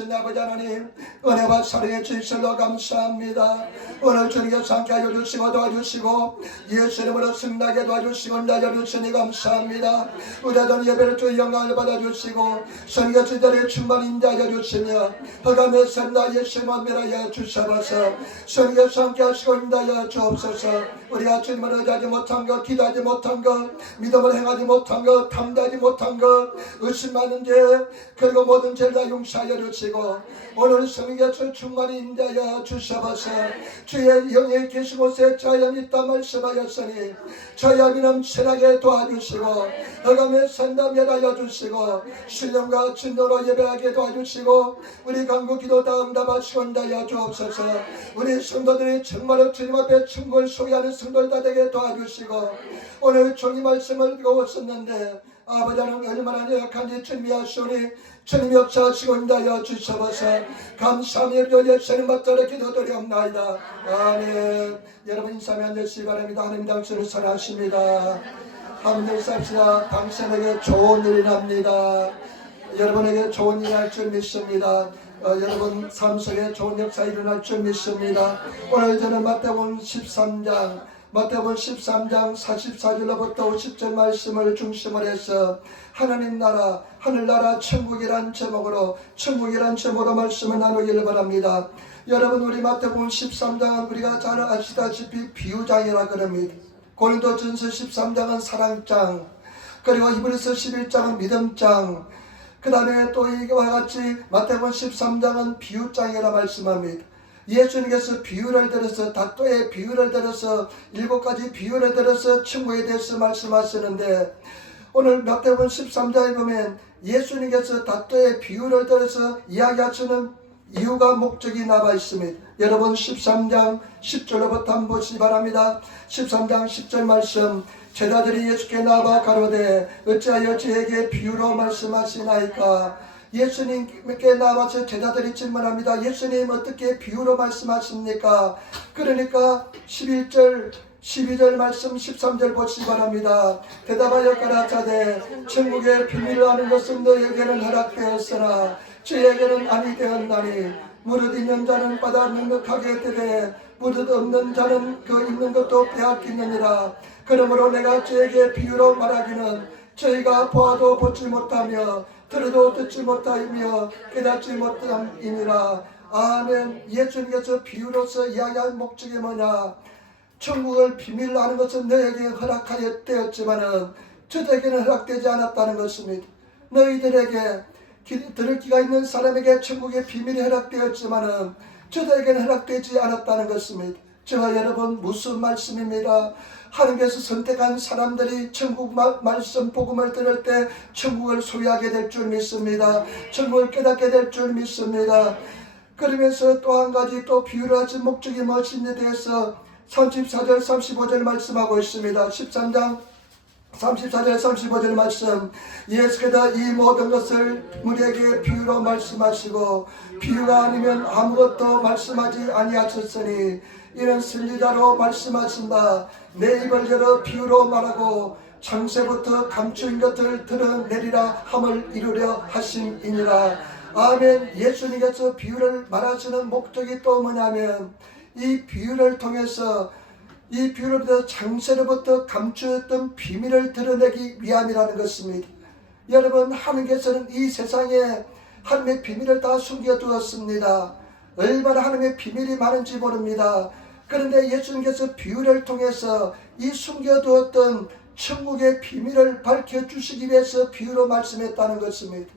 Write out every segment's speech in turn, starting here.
아버지 하나님, 은혜와 사랑의 진실로 감사합니다. 오늘 주님께서 함께하여 주시고 도와주시고 예수 이름으로 승리하게 도와주시고 날려주시니 감사합니다. 우리들 예배를 주의 영광을 받아주시고 성령 지절에 충만 인도하여 주시며 허감의 선나 예수만 미라여 주셔서 성령께서 함께하시고 인도하여 주옵소서. 우리가 주님을 의지하지 못한 것, 기도하지 못한 것, 믿음을 행하지 못한 것, 탐대하지 못한 것, 의심 많은 죄, 그리고 모든 죄를 다 용서하여 주시고 오늘 성령께서 충만히 인도하여 주셔서 주의 영에 계신 곳에 자연이 있다 말씀하였으니 자연이 넘치나게 도와주시고 허감의 선담 멸하여 주시고 신령과 진노로 예배하게 도와주시고 우리 간구 기도 다 응답하시고 인도하여 주옵소서. 우리 성도들이 정말로 주님 앞에 충고를 소유하는 성도들 다 되게 도와주시고 오늘 종이 말씀을 읽어왔었는데 아버지는 얼마나 연약한지 주님이 아시오니 주님이 역사하시고 인도하여 주셔서 감사하며 예수님 받들어 기도드리옵나이다. 아멘. 여러분 인사하며 앉으시기 바랍니다. 하나님 당신을 사랑하십니다. 하나님 삽시다. 당신에게 좋은 일이 납니다. 여러분에게 좋은 일이 날 줄 믿습니다. 여러분 삶 속에 좋은 역사 일어날 줄 믿습니다. 오늘 저는 마태복음 13장 44절로부터 50절 말씀을 중심으로 해서 하나님 나라, 하늘나라, 천국이란 제목으로 말씀을 나누기를 바랍니다. 여러분 우리 마태복음 13장은 우리가 잘 아시다시피 비유장이라 그럽니다. 고린도전서 13장은 사랑장, 그리고 히브리서 11장은 믿음장, 그 다음에 또 이와 같이 마태복음 13장은 비유장이라 말씀합니다. 예수님께서 비유를 들어서 다또의 비유를 들어서 7가지 비유를 들어서 천국에 대해서 말씀하시는데 오늘 마태복음 13장에 보면 예수님께서 다또의 비유를 들어서 이야기하시는 이유가 목적이 나와 있습니다. 여러분 13장 10절로부터 한번 보시기 바랍니다. 13장 10절 말씀 제자들이 예수께 나와 가로되 어찌하여 저에게 비유로 말씀하시나이까. 예수님께 나와서 제자들이 질문합니다. 예수님 어떻게 비유로 말씀하십니까? 그러니까 11절 12절 말씀 13절 보시기 바랍니다. 대답하여 가라사대 천국의 비밀을 아는 것은 너에게는 허락되었으나 저에게는 아니 되었나니 무릇 있는 자는 받아 넉넉하게 되되 무릇 없는 자는 그 있는 것도 빼앗기느니라. 그러므로 내가 저에게 비유로 말하기는 저희가 보아도 보지 못하며 들어도 듣지 못하며 깨닫지 못함이니라. 아멘. 예수님께서 비유로서 이야기할 목적이 뭐냐? 천국을 비밀로 아는 것은 너에게 허락하여 되었지만은 저들에게는 허락되지 않았다는 것입니다. 너희들에게 들을 기가 있는 사람에게 천국의 비밀이 허락되었지만은 저들에게는 허락되지 않았다는 것입니다. 저와 여러분 무슨 말씀입니다. 하나님께서 선택한 사람들이 천국 말씀 복음을 들을 때 천국을 소유하게 될 줄 믿습니다. 천국을 깨닫게 될 줄 믿습니다. 그러면서 또 한 가지 또 비유를 하신 목적이 무엇인지에 대해서 34절 35절 말씀하고 있습니다. 13장 34절 35절 말씀 예수께서 이 모든 것을 우리에게 비유로 말씀하시고 비유가 아니면 아무것도 말씀하지 아니하셨으니 이는 선지자로 말씀하신다. 내 입을 열어 비유로 말하고 창세부터 감추인 것을 드러내리라 함을 이루려 하심이니라. 아멘. 예수님께서 비유를 말하시는 목적이 또 뭐냐면 이 비유를 통해서 창세로부터 감추었던 비밀을 드러내기 위함이라는 것입니다. 여러분 하나님께서는 이 세상에 하나님의 비밀을 다 숨겨두었습니다. 얼마나 하나님의 비밀이 많은지 모릅니다. 그런데 예수님께서 비유를 통해서 이 숨겨두었던 천국의 비밀을 밝혀주시기 위해서 비유로 말씀했다는 것입니다.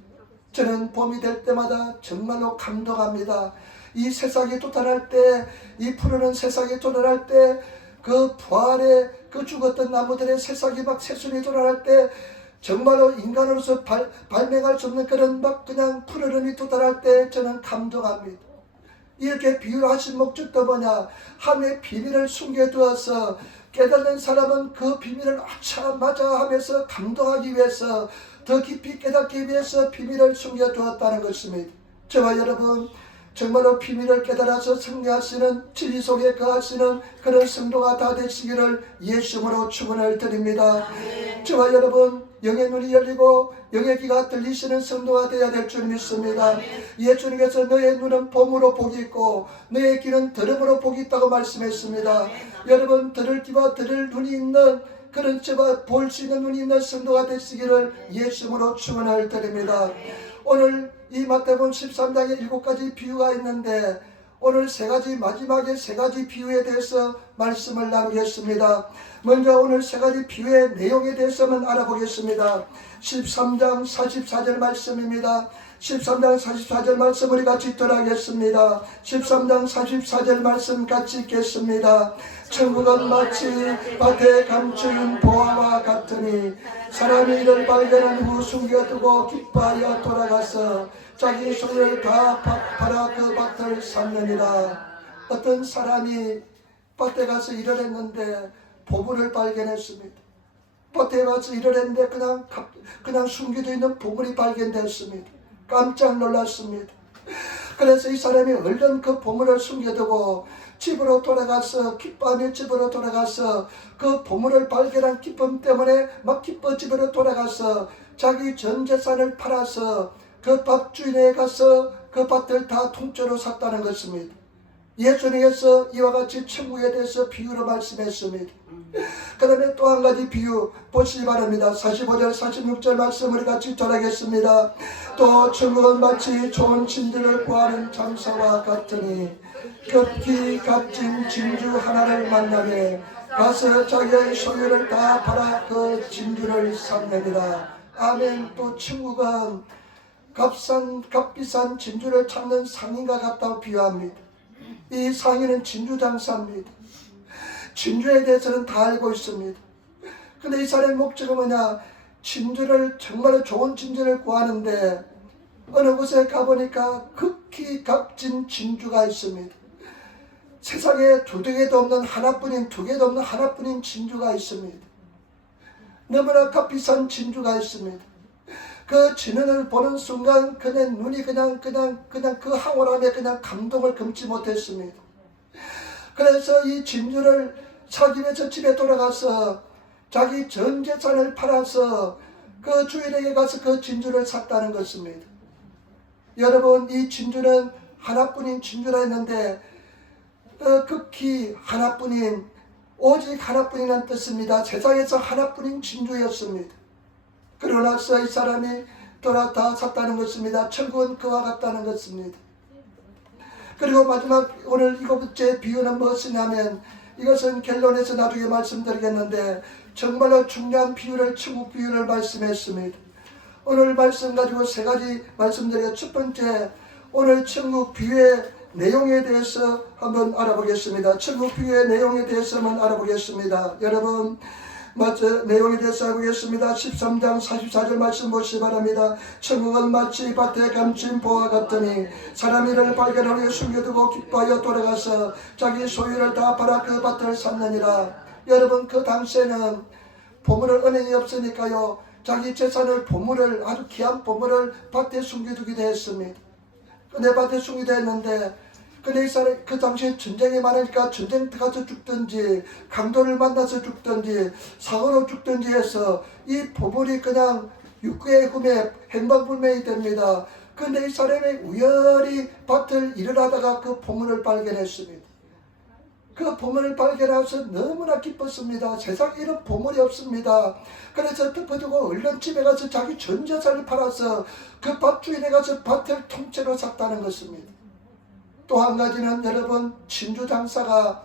저는 봄이 될 때마다 정말로 감동합니다. 이 세상이 도달할 때, 이 푸르른 세상이 도달할 때, 그 부활의 그 죽었던 나무들의 새싹이 막 새순이 도달할 때 정말로 인간으로서 발명할 수 없는 그런 막 그냥 푸르름이 도달할 때 저는 감동합니다. 이렇게 비유를 하신 목적도 뭐냐? 하나님의 비밀을 숨겨두어서 깨닫는 사람은 그 비밀을 아차 맞아 하면서 감동하기 위해서 더 깊이 깨닫기 위해서 비밀을 숨겨두었다는 것입니다. 저와 여러분 정말로 비밀을 깨달아서 승리하시는 진리 속에 거하시는 그런 성도가 다 되시기를 예수님으로 축원을 드립니다. 저와 여러분 영의 눈이 열리고 영의 귀가 들리시는 성도가 되어야 될 줄 믿습니다. 예수님께서 너의 눈은 봄으로 복이 있고 너의 귀는 들음으로 복이 있다고 말씀했습니다. 여러분, 들을 귀와 들을 눈이 있는 그런 제가 볼 수 있는 눈이 있는 성도가 되시기를 예수님으로 축원을 드립니다. 오늘 이 마태복음 13장에 7가지 비유가 있는데 오늘 마지막에 3가지 비유에 대해서 말씀을 나누겠습니다. 먼저 오늘 3가지 비유의 내용에 대해서만 알아보겠습니다. 13장 44절 말씀입니다. 13장 44절 말씀 우리 같이 들어가겠습니다. 13장 44절 말씀 같이 읽겠습니다. 천국은 마치 밭에 감춘 보화와 같으니 사람이 이를 발견한 후 숨겨두고 기뻐하여 돌아가서 자기 소유를 다 팔아 그 밭을 샀느니라. 어떤 사람이 밭에 가서 일을 했는데 보물을 발견했습니다. 밭에 가서 일을 했는데 그냥 숨겨져 있는 보물이 발견됐습니다. 깜짝 놀랐습니다. 그래서 이 사람이 얼른 그 보물을 숨겨두고 집으로 돌아가서 기뻐하며 집으로 돌아가서 그 보물을 발견한 기쁨 때문에 막 기뻐 집으로 돌아가서 자기 전 재산을 팔아서 그 밭 주인에 가서 그 밭을 다 통째로 샀다는 것입니다. 예수님께서 이와 같이 천국에 대해서 비유로 말씀했습니다. 그 다음에 또 한 가지 비유 보시기 바랍니다. 45절 46절 말씀 우리 같이 전하겠습니다. 또 천국은 마치 좋은 진주를 구하는 장사와 같으니 급히 값진 진주 하나를 만나매 가서 자기의 소유를 다 팔아 그 진주를 샀느니라. 아멘. 또 천국은 값비싼 진주를 찾는 상인과 같다고 비유합니다. 이 상인은 진주 장사입니다. 진주에 대해서는 다 알고 있습니다. 근데 이 사람의 목적은 뭐냐? 진주를 정말 좋은 진주를 구하는데 어느 곳에 가보니까 극히 값진 진주가 있습니다. 세상에 두 개도 없는 하나뿐인 진주가 있습니다. 너무나 값비싼 진주가 있습니다. 그 진원을 보는 순간 그의 눈이 그냥 그 황홀함에 그냥 감동을 금치 못했습니다. 그래서 이 진주를 사기 위해서 집에 돌아가서 자기 전 재산을 팔아서 그 주인에게 가서 그 진주를 샀다는 것입니다. 여러분, 이 진주는 하나뿐인 진주라 했는데 극히 하나뿐인, 오직 하나뿐이라는 뜻입니다. 세상에서 하나뿐인 진주였습니다. 그러고 나서 이 사람이 다 샀다는 것입니다. 천국은 그와 같다는 것입니다. 그리고 마지막 오늘 7번째 비유는 무엇이냐면, 이것은 결론에서 나중에 말씀드리겠는데 정말로 중요한 천국 비유를 말씀했습니다. 오늘 말씀 가지고 3가지 말씀드리고, 첫 번째 오늘 천국 비유의 내용에 대해서 한번 알아보겠습니다. 천국 비유의 내용에 대해서만 알아보겠습니다. 여러분, 내용에 대해서 알아보겠습니다. 13장 44절 말씀 보시기 바랍니다. 천국은 마치 밭에 감춘 보화 같으니 사람이 이를 발견하여 숨겨두고 기뻐하여 돌아가서 자기 소유를 다 팔아 그 밭을 샀느니라. 여러분, 그 당시에는 보물을 은행이 없으니까요, 자기 재산을 아주 귀한 보물을 밭에 숨겨두기도 했습니다. 근데 밭에 숨기도 했는데, 근데 이 사람 그 당시에 전쟁이 많으니까 전쟁 가서 죽든지 강도를 만나서 죽든지 사고로 죽든지 해서 이 보물이 그냥 육구의 흠에 행방불명이 됩니다. 근데 이 사람이 우연히 밭을 일을 하다가 그 보물을 발견했습니다. 그 보물을 발견해서 너무나 기뻤습니다. 세상에 이런 보물이 없습니다. 그래서 덮어두고 얼른 집에 가서 자기 전 재산을 팔아서 그 밭 주인에 가서 밭을 통째로 샀다는 것입니다. 또 한 가지는 여러분, 진주 장사가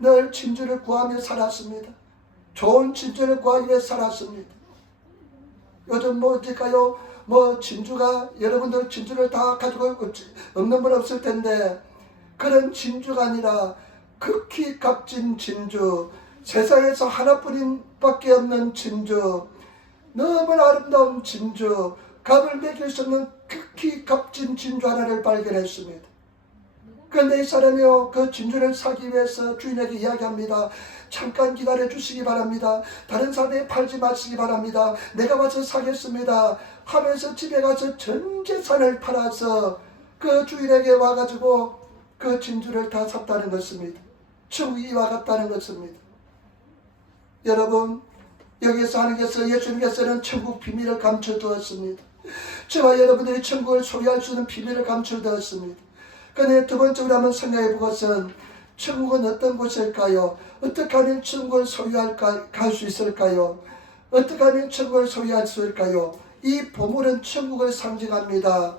늘 진주를 구하며 살았습니다. 좋은 진주를 구하기 위해 살았습니다. 요즘 어딜까요? 진주가, 여러분들 진주를 다 가지고 없는 분 없을 텐데, 그런 진주가 아니라 극히 값진 진주, 세상에서 하나뿐인 밖에 없는 진주, 너무나 아름다운 진주, 값을 매길 수 없는 극히 값진 진주 하나를 발견했습니다. 그런데 이 사람이요, 그 진주를 사기 위해서 주인에게 이야기합니다. 잠깐 기다려 주시기 바랍니다. 다른 사람에게 팔지 마시기 바랍니다. 내가 와서 사겠습니다 하면서 집에 가서 전 재산을 팔아서 그 주인에게 와가지고 그 진주를 다 샀다는 것입니다. 천국이 와 같다는 것입니다. 여러분, 여기서 하나님께서 예수님께서는 천국 비밀을 감춰두었습니다. 저와 여러분들이 천국을 소유할 수 있는 비밀을 감춰두었습니다. 그런데 두 번째로 한번 생각해 보것은 천국은 어떤 곳일까요? 어떻게 하면 천국을 갈 수 있을까요? 어떻게 하면 천국을 소유할 수 있을까요? 이 보물은 천국을 상징합니다.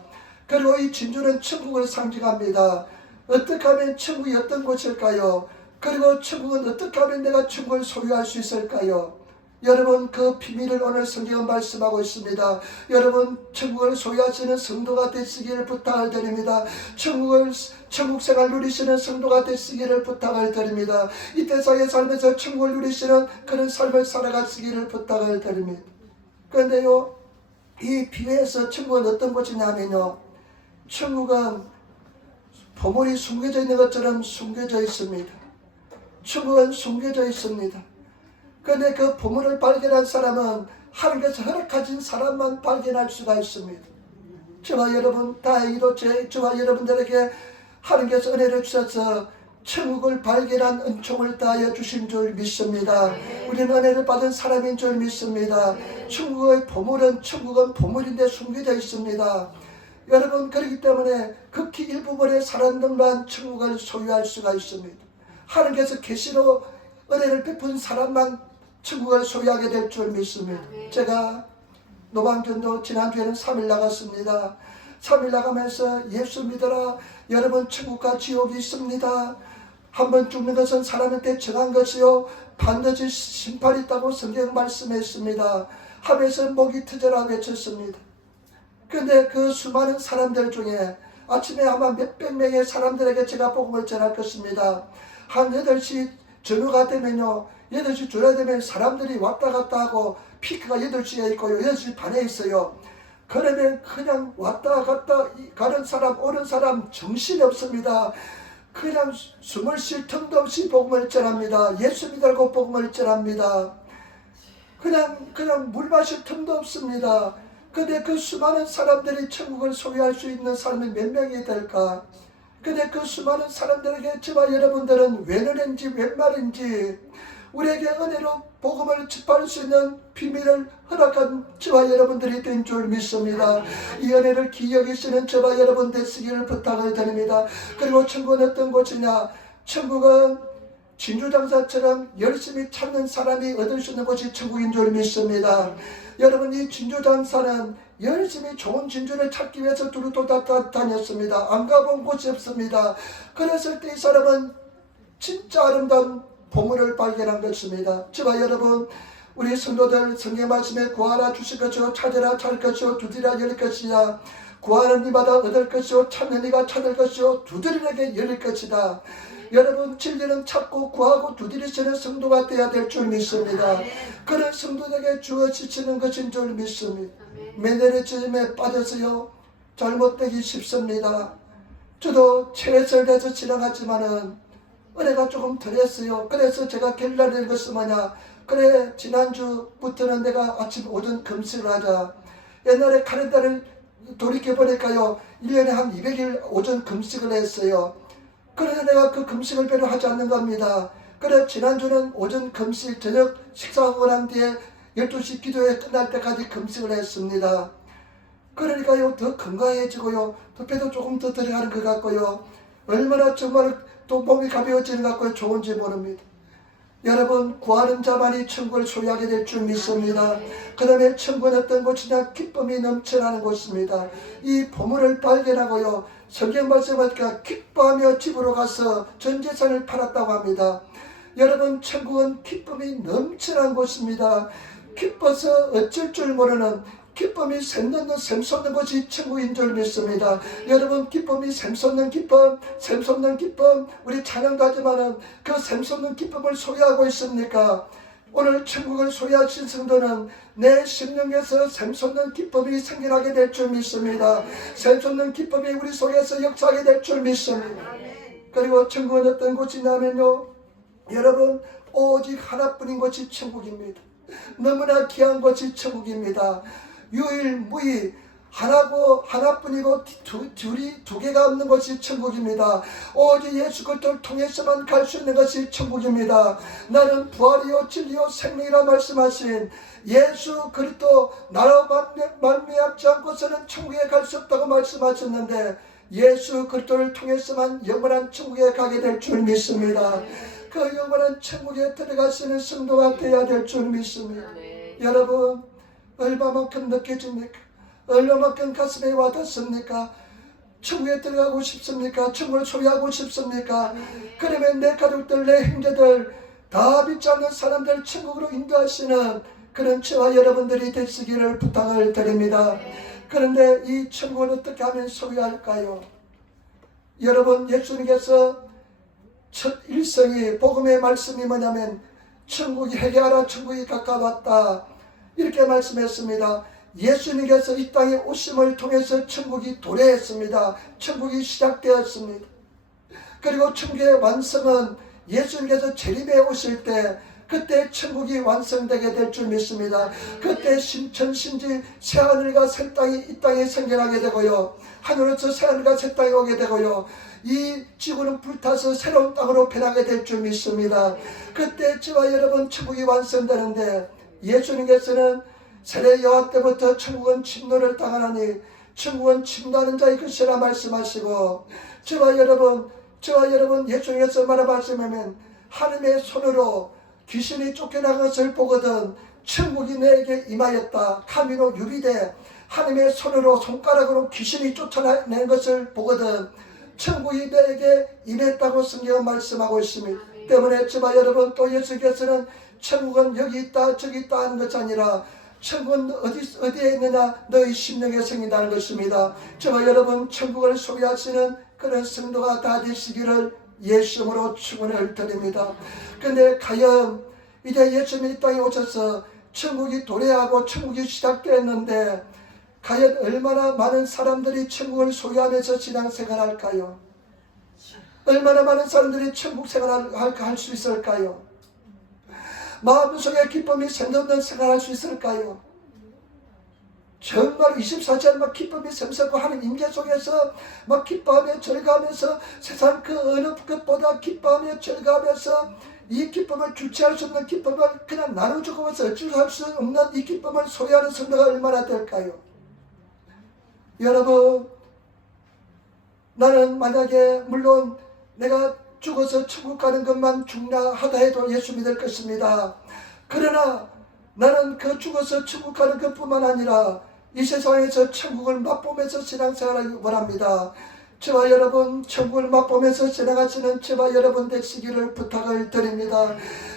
그리고 이 진주는 천국을 상징합니다. 어떻게 하면 천국이 어떤 곳일까요? 그리고 천국은 어떻게 하면 내가 천국을 소유할 수 있을까요? 여러분, 그 비밀을 오늘 성경은 말씀하고 있습니다. 여러분, 천국을 소유하시는 성도가 되시기를 부탁을 드립니다. 천국 생활 누리시는 성도가 되시기를 부탁을 드립니다. 이 세상의 삶에서 천국을 누리시는 그런 삶을 살아가시기를 부탁을 드립니다. 그런데요, 이 비유에서 천국은 어떤 곳이냐면요, 천국은 보물이 숨겨져 있는 것처럼 숨겨져 있습니다. 천국은 숨겨져 있습니다. 그런데 그 보물을 발견한 사람은 하나님께서 허락하신 사람만 발견할 수가 있습니다. 저와 여러분, 다행히도 저와 여러분들에게 하나님께서 은혜를 주셔서 천국을 발견한 은총을 다하여 주신 줄 믿습니다. 우리는 은혜를 받은 사람인 줄 믿습니다. 천국은 보물인데 숨겨져 있습니다. 여러분, 그렇기 때문에 극히 일부분의 사람들만 천국을 소유할 수가 있습니다. 하나님께서 계시로 은혜를 베푼 사람만 천국을 소유하게 될 줄 믿습니다. 제가 노방전도 지난주에는 3일 나갔습니다. 3일 나가면서 예수 믿어라. 여러분, 천국과 지옥이 있습니다. 한번 죽는 것은 사람한테 정한 것이요 반드시 심판이 있다고 성경 말씀했습니다. 하면서 목이 터져라 외쳤습니다. 그런데 그 수많은 사람들 중에 아침에 아마 몇백 명의 사람들에게 제가 복음을 전할 것입니다. 한 8시 전후가 되면요, 8시 전후가 되면 사람들이 왔다 갔다 하고 피크가 8시에 있고요, 8시 반에 있어요. 그러면 그냥 왔다 갔다 가는 사람 오는 사람 정신이 없습니다. 그냥 숨을 쉴 틈도 없이 복음을 전합니다. 예수 믿으라고 복음을 전합니다. 그냥 물 마실 틈도 없습니다. 근데 그 수많은 사람들이 천국을 소유할 수 있는 사람이 몇 명이 될까? 근데 그 수많은 사람들에게 저와 여러분들은 웬 은혜인지 웬 말인지 우리에게 은혜로 복음을 접할 수 있는 비밀을 허락한 저와 여러분들이 된 줄 믿습니다. 이 은혜를 기억하시는 저와 여러분 되시기를 부탁을 드립니다. 그리고 천국은 어떤 곳이냐? 천국은 진주장사처럼 열심히 찾는 사람이 얻을 수 있는 곳이 천국인 줄 믿습니다. 여러분, 이 진주장사는 열심히 좋은 진주를 찾기 위해서 두루 다녔습니다. 안 가본 곳이 없습니다. 그랬을 때 이 사람은 진짜 아름다운 보물을 발견한 것입니다. 저와 여러분, 우리 성도들 성경 말씀에 구하라 주실 것이요 찾으라 찾을 것이요 두드리라 열릴 것이다. 구하는 이마다 얻을 것이요 찾는 이가 찾을 것이요 두드리에게 열릴 것이다. 여러분, 진리는 찾고 구하고 두드리시는 성도가 되어야 될 줄 믿습니다. 그런 성도에게 주어지시는 것인 줄 믿습니다. 매너리즘에 빠져서요 잘못되기 쉽습니다. 저도 최선을 다해서 지나갔지만은 은혜가 조금 덜했어요. 그래서 제가 결단한 것은 뭐냐, 그래 지난주부터는 내가 아침 오전 금식을 하자. 옛날에 카렌다를 돌이켜보니까요 1년에 한 200일 오전 금식을 했어요. 그래서 내가 그 금식을 별로 하지 않는 겁니다. 그래 지난주는 오전 금식, 저녁 식사하고 난 뒤에 12시 기도회 끝날 때까지 금식을 했습니다. 그러니까요 더 건강해지고요, 또 배도 조금 더 들어가는 것 같고요, 얼마나 정말 또 몸이 가벼워지는 것 같고요 좋은지 모릅니다. 여러분, 구하는 자만이 천국을 소유하게 될 줄 믿습니다. 그 다음에 천국은 어떤 곳이냐? 기쁨이 넘쳐나는 곳입니다. 이 보물을 발견하고요, 성경 말씀하니까 기뻐하며 집으로 가서 전 재산을 팔았다고 합니다. 여러분, 천국은 기쁨이 넘쳐난 곳입니다. 기뻐서 어쩔 줄 모르는, 기쁨이 샘솟는 것이 천국인 줄 믿습니다. 여러분, 기쁨이 샘솟는 기쁨, 우리 찬양도 하지만은 그 샘솟는 기쁨을 소유하고 있습니까? 오늘 천국을 소유하신 성도는 내 심령에서 샘솟는 기쁨이 생겨나게 될 줄 믿습니다. 샘솟는 기쁨이 우리 속에서 역사하게 될 줄 믿습니다. 그리고 천국은 어떤 곳이냐면요, 여러분, 오직 하나뿐인 곳이 천국입니다. 너무나 귀한 곳이 천국입니다. 유일무이 하나고 하나뿐이고 두 개가 없는 것이 천국입니다. 오직 예수 그리스도를 통해서만 갈 수 있는 것이 천국입니다. 나는 부활이요 진리요 생명이라 말씀하신 예수 그리스도 나로 말미암지 않고서는 천국에 갈 수 없다고 말씀하셨는데 예수 그리스도를 통해서만 영원한 천국에 가게 될 줄 믿습니다. 그 영원한 천국에 들어갈 수 있는 성도가 되어야 될 줄 믿습니다. 여러분 얼마만큼 느껴집니까? 얼마만큼 가슴에 와닿습니까? 천국에 들어가고 싶습니까? 천국을 소유하고 싶습니까? 그러면 내 가족들, 내 형제들, 다 믿지 않는 사람들 천국으로 인도하시는 그런 저와 여러분들이 되시기를 부탁을 드립니다. 그런데 이 천국을 어떻게 하면 소유할까요? 여러분, 예수님께서 첫 일성이 복음의 말씀이 뭐냐면 천국이 회개하라, 천국이 가까웠다, 이렇게 말씀했습니다. 예수님께서 이 땅에 오심을 통해서 천국이 도래했습니다. 천국이 시작되었습니다. 그리고 천국의 완성은 예수님께서 재림에 오실 때 그때 천국이 완성되게 될 줄 믿습니다. 그때 신천신지 새하늘과 새 땅이 이 땅에 생겨나게 되고요, 하늘에서 새하늘과 새 땅이 오게 되고요, 이 지구는 불타서 새로운 땅으로 변하게 될 줄 믿습니다. 그때 저와 여러분 천국이 완성되는데 예수님께서는 세례 요한 때부터 천국은 침노를 당하나니 천국은 침노하는 자의 것이라 말씀하시고, 저와 여러분 예수님께서 말씀하시면 하나님의 손으로 귀신이 쫓겨나간 것을 보거든 천국이 내게 임하였다. 카미노 유비데 하나님의 손으로 손가락으로 귀신이 쫓아내는 것을 보거든 천국이 내게 임했다고 성경은 말씀하고 있습니다. 때문에 저와 여러분, 또 예수께서는 천국은 여기 있다 저기 있다 하는 것이 아니라 천국은 어디에 있느냐, 너희 심령에 생긴다는 것입니다. 저와 여러분 천국을 소유하시는 그런 성도가 다 되시기를 예수님으로 축원을 드립니다. 그런데 과연 이제 예수님이 이 땅에 오셔서 천국이 도래하고 천국이 시작되었는데 과연 얼마나 많은 사람들이 천국을 소유하면서 신앙생활할까요? 얼마나 많은 사람들이 천국 생활을 할 수 있을까요? 마음속에 기쁨이 샘솟는 생활할 수 있을까요? 정말 24시간 막 기쁨이 샘솟고 하는 임재 속에서 막 기뻐하며 즐거워하면서 세상 그 어느 것보다 기뻐하며 즐거워하면서 이 기쁨을 주체할 수 없는 기쁨을 그냥 나눠주고 어쩔 수 없는 이 기쁨을 소유하는 성도가 얼마나 될까요? 여러분, 나는 만약에 물론 내가 죽어서 천국 가는 것만 중요하다 해도 예수 믿을 것입니다. 그러나 나는 그 죽어서 천국 가는 것뿐만 아니라 이 세상에서 천국을 맛보면서 신앙생활하기 원합니다. 저와 여러분 천국을 맛보면서 지나가시는 저와 여러분 되시기를 부탁을 드립니다.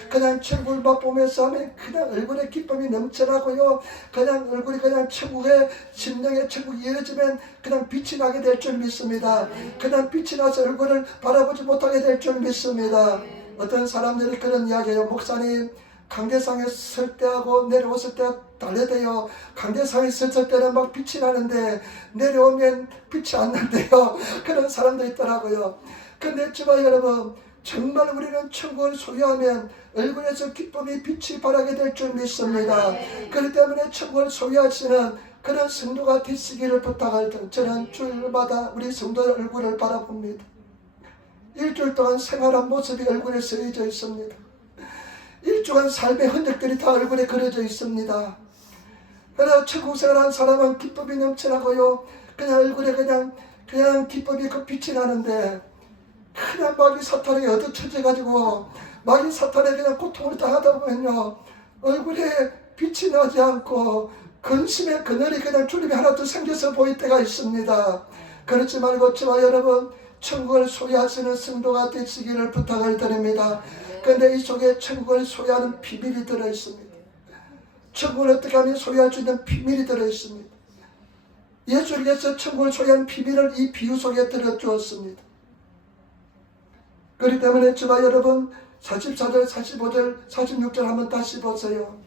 그냥 천국을 맛보면서 하면 그냥 얼굴에 기쁨이 넘쳐나고요, 그냥 얼굴이 그냥 천국에 심령의 천국이 이어지면 그냥 빛이 나게 될 줄 믿습니다. 그냥 빛이 나서 얼굴을 바라보지 못하게 될 줄 믿습니다. 어떤 사람들이 그런 이야기해요. 목사님, 강대상에 설 때하고 내려왔을 때가 달려대요. 강대상에 섰을 때는 막 빛이 나는데 내려오면 빛이 안 난대요. 그런 사람도 있더라고요. 근데 저와 여러분, 정말 우리는 천국을 소유하면 얼굴에서 기쁨이 빛이 발하게 될 줄 믿습니다. 그렇기 때문에 천국을 소유하시는 그런 성도가 되시기를 부탁할 때 저는 주일마다 우리 성도의 얼굴을 바라봅니다. 일주일 동안 생활한 모습이 얼굴에 쓰여져 있습니다. 일주간 삶의 흔적들이 다 얼굴에 그려져 있습니다. 그래서 천국 생활한 사람은 기쁨이 넘쳐나고요, 그냥 얼굴에 그냥 기쁨이 그 빛이 나는데 그냥 마귀 사탄에 얻어쳐져가지고 마귀 사탄에 그냥 고통을 당하다 보면요, 얼굴에 빛이 나지 않고 근심의 그늘이 그냥 주름이 하나 더 생겨서 보일 때가 있습니다. 그렇지 말고 저와 여러분 천국을 소유하시는 성도가 되시기를 부탁을 드립니다. 그런데 이 속에 천국을 소유하는 비밀이 들어있습니다. 천국을 어떻게 하면 소유할 수 있는 비밀이 들어있습니다. 예수님께서 천국을 소유하는 비밀을 이 비유 속에 들어주었습니다. 그렇기 때문에 저와 여러분 44절, 45절, 46절 한번 다시 보세요.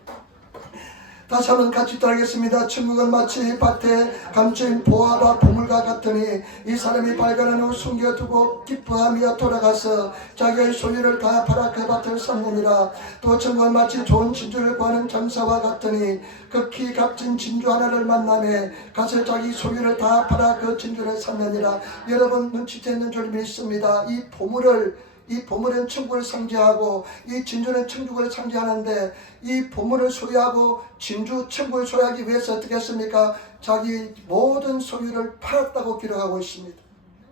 다시 한번 같이 따르겠습니다. 천국은 마치 밭에 감춘 보화와 보물과 같으니 이 사람이 발견한 후 숨겨두고 기뻐하며 돌아가서 자기의 소유를 다 팔아 그 밭을 샀느니라. 또 천국은 마치 좋은 진주를 구하는 장사와 같으니 극히 값진 진주 하나를 만나매 가서 자기 소유를 다 팔아 그 진주를 샀느니라. 여러분 눈치채는 줄 믿습니다. 이 보물은 천국을 상징하고 이 진주는 천국을 상징하는데, 이 보물을 소유하고 진주 천국을 소유하기 위해서 어떻게 했습니까? 자기 모든 소유를 팔았다고 기록하고 있습니다.